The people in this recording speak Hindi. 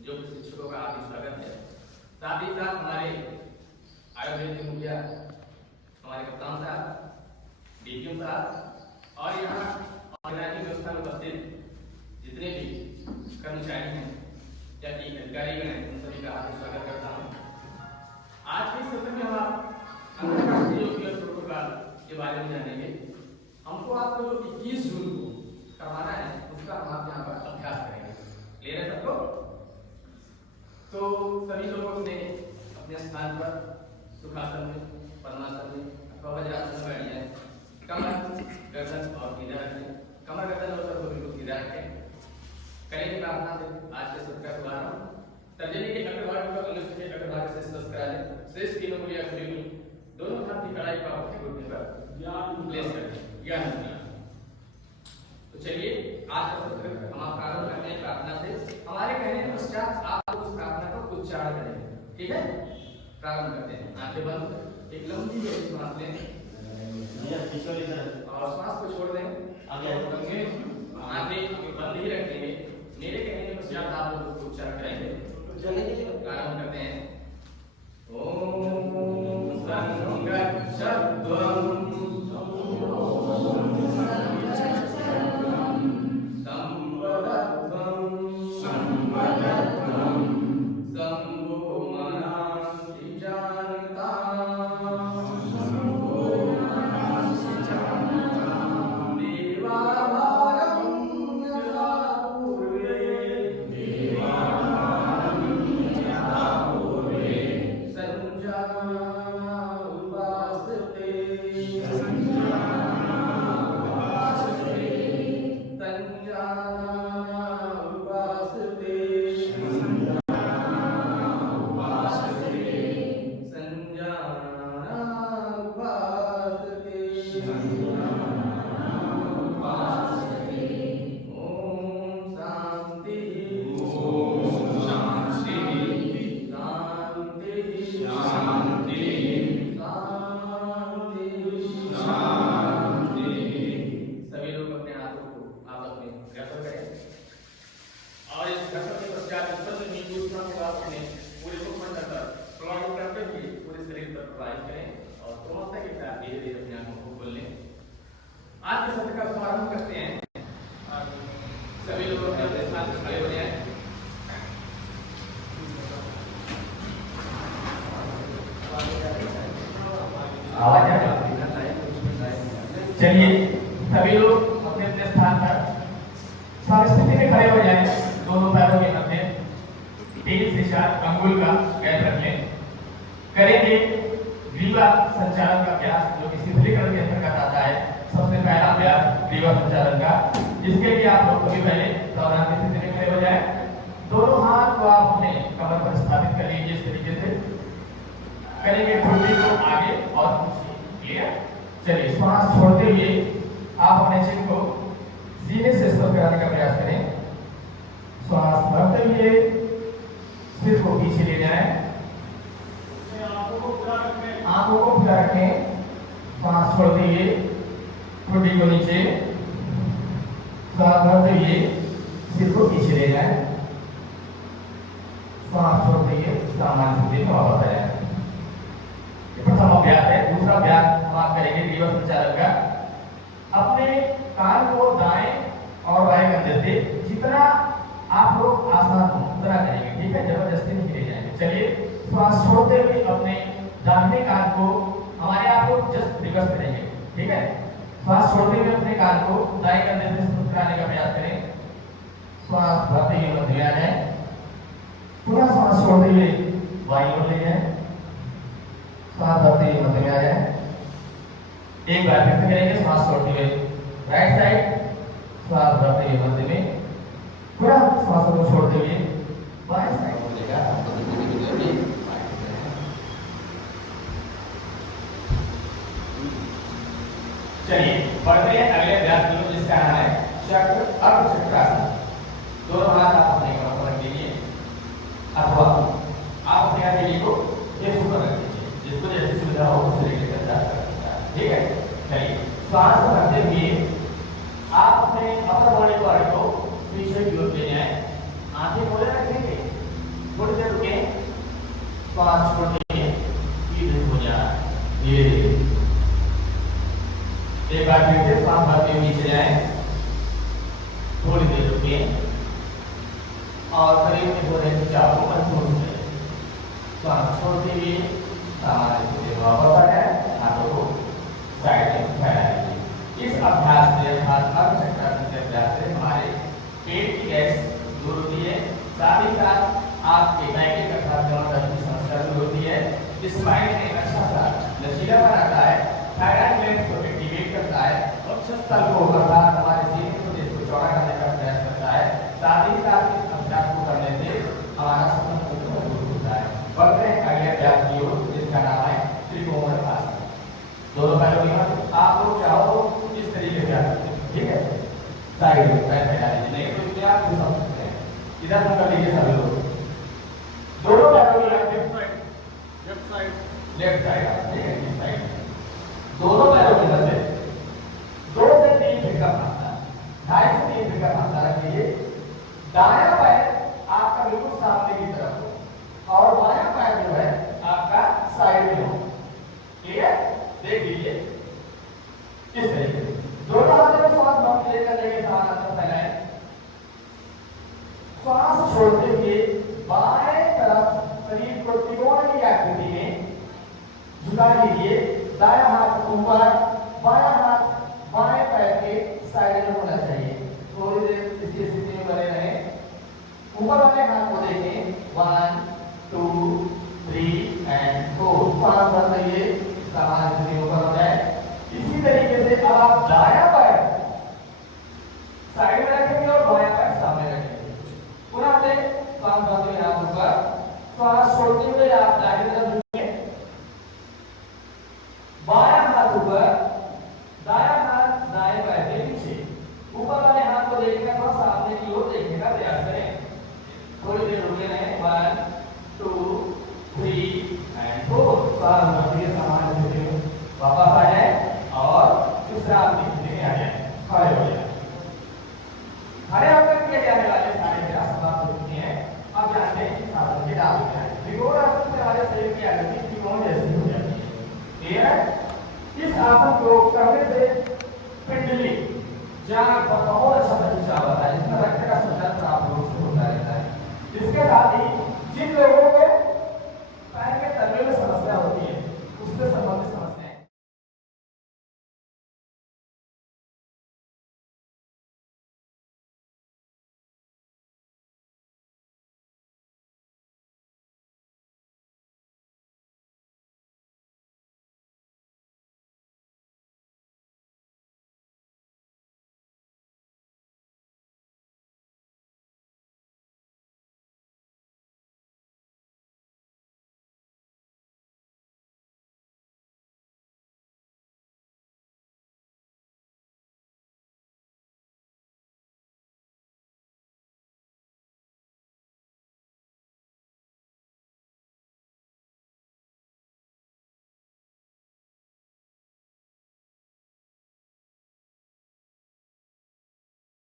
जो शिक्षकों का हार्दिक स्वागत है। साथ ही साथ हमारे आयुर्वेद के मुखिया हमारे कप्तान साहब, डीपीएम साहब और यहाँ ऑर्गेनाइजिंग व्यवस्था में उपस्थित जितने भी कर्मचारी हैं या कि अधिकारीगण हैं, उन सभी का हार्दिक स्वागत करता हूँ। आज के सत्र में हम अंतर्राष्ट्रीय योग दिवस प्रोटोकॉल के बारे में जानेंगे। हमको आपको जो 21 जून को करवाना है उसका हम आप यहाँ पर अभ्यास करेंगे। क्लियर है सबको? तो सभी लोग ने अपने स्थान पर सुखासन में, पद्मासन में अथवा वज्रासन में बैठ जाए। कमर, गर्दन और सीधा रखें। कमर, गर्दन और सर को बिल्कुल सीधा रखें। करेंगे प्रार्थना से आज के सत्र का शुभारंभ। तर्जनी के अग्रभाग को अंगुष्ठ के अग्रभाग से स्पर्श करा लें। शेष तीनों उंगलियां खुली हुई, दोनों हाथ की कलाई का घुटने पर प्लेस कर दें। ज्ञान दिया। तो चलिए आज का सत्र हम आप प्रारंभ करते हैं प्रार्थना से। हमारे कहने के पश्चात आप उस प्रार्थना का उच्चारण करेंगे। ठीक है? प्रारंभ करते हैं। आंखें बंद, एक लंबी गहरी सांस लें और सांस को छोड़ दें। आंखें बंद ही रखेंगे। मेरे कहने के पश्चात आप लोग उच्चारण करेंगे। प्रारंभ करते हैं। ओम संगच्छध्वं आज के सत्र का शुभारंभ करते हैं। सभी लोग अपने स्थान पर खड़े हो जाएं। आवाज आ रही है? चलिए सभी लोग अपने अपने स्थान पर स्थिति में खड़े हो जाएं। दोनों पैरों के मध्य 3 से 4 अंगुल का गैप रख लें। करेंगे ग्रीवा संचालन का अभ्यास जो कि शीतलीकरण के अंतर्गत आता है। सबसे पहला अभ्यास ग्रीवा संचालन का, जिसके लिए आप लोग सभी पहले सावधान स्थिति में खड़े हो जाएं। दोनों हाथ को आप अपने कमर पर स्थापित कर लीजिए। इस तरीके से करेंगे ठुड्डी को आगे और क्लियर। चलिए श्वास छोड़ते हुए आप अपने चिन्ह को सीने से स्पर्श कराने का प्रयास करें। श्वास भरते हुए सिर को पीछे ले जाएं। आंखों को खुला रखें। सांस छोड़ते हुए ठुड्डी को नीचे, सांस भरते हुए सिर को पीछे ले जाएं। सांस छोड़ते हुए सामान्य स्थिति में वापस आ जाएं। ये प्रथम अभ्यास है। दूसरा अभ्यास हम आप करेंगे ग्रीवा संचालन का। अपने कान को दाएं और बाएं कंधे से जितना आप लोग आसान हो उतना करेंगे। ठीक है? जबरदस्ती नहीं ले जाएंगे। चलिए श्वास छोड़ते हुए अपने दाहिने कान को हमारे आप लोग जस्ट रिवर्स करेंगे। ठीक है? श्वास छोड़ते हुए अपने कान को दाएं कंधे से स्पर्श कराने का प्रयास करें। श्वास भरते हुए मध्य में आ जाए। पुनः श्वास छोड़ते हुए बाईं ओर ले जाए। श्वास भरते हुए मध्य में आ जाए। एक बार फिर से करेंगे। श्वास छोड़ते हुए राइट साइड, श्वास भरते हुए मध्य में, पुनः श्वास को छोड़ते हुए बाएं साइड को लेगा। चलिए बढ़ते हैं अगले अभ्यास की, जिसका नाम है चक्र अर्ध चक्रासन। दोनों हाथ आप अपने कमर पर रख लीजिए अथवा आप अपने हथेली को जेब पर रख लीजिए, जिसको जैसी सुविधा हो उस तरीके से अभ्यास कर सकता है। ठीक है? चलिए श्वास भरते हुए आप अपने अपर बॉडी पार्ट को पीछे की ओर ले जाएं। आंखें खोले रखेंगे। और शरीर में हो रहे खिंचाव को महसूस करें। तो हाथ छोड़ते हुए सामान्य स्थिति में वापस आ जाए, हाथों को साइड में फैला लीजिए। इस अभ्यास से अर्थात अर्धचक्रासन के अभ्यास से हमारे पेट की गैस दूर होती है, साथ ही साथ आपके बैकिंग अर्थात जमावट की समस्या दूर होती है, स्पाइन में अच्छा सा लचीलापन आता है, थायराइड ग्लैंड को एक्टिवेट करता है, वक्षस्थल को अर्थात हमारे सीने के प्रदेश को चौड़ा करने का प्रयास करता है। साथ ही साथ इस अभ्यास को करने से हमारा श्वसन तंत्र मजबूत होता है। बढ़ते हैं अगले अभ्यास की ओर, जिसका नाम है त्रिकोण आसन। दोनों पैरों की मत आप लोग चाहो तो इस तरीके से आ सकते हैं, ठीक है, साइड में पैर फैला लीजिए, नहीं तो इसमें आप घुस सकते हैं। इधर हम कर लीजिए सभी लोग, दोनों पैरों की लेफ्ट साइड ठीक है, इस साइड दोनों पैरों की तरफ से 2 से 3 फीट का फासला, 2.5 से 3 फीट का फासला रखिए। दायां पैर आपका बिल्कुल सामने की तरफ हो और बायां पैर जो है आपका साइड में हो, क्लियर? देख लीजिए इस तरीके से दोनों हाथों में श्वास भर लेकर लेके समानांतर फैलाएं। श्वास छोड़ते हुए बाएं तरफ शरीर को त्रिकोण की आकृति में झुका लीजिए। दायां हाथ ऊपर, बायां हाथ बाएं पैर के साइड में होना चाहिए। थोड़ी देर इसी स्थिति में बने रहें। ऊपर वाले हाथ को देखें, 1 2 3 एंड 4 श्वास भर लीजिए, समान स्थिति में ऊपर हो जाए। इसी तरीके से अब आप दायां पैर साइड में रखेंगे और बायां पैर सामने रखेंगे। पुनः से श्वास भरते हुए हाथ ऊपर, श्वास छोड़ते हुए आप दाहिनी तरफ झुकेंगे, बायां हाथ ऊपर, दायां हाथ दाएं पैर के पीछे। ऊपर वाले हाथ को देखने पर सामने की ओर देखने का प्रयास करें। थोड़ी देर रुके रहें, 1 2 3 एंड 4 श्वास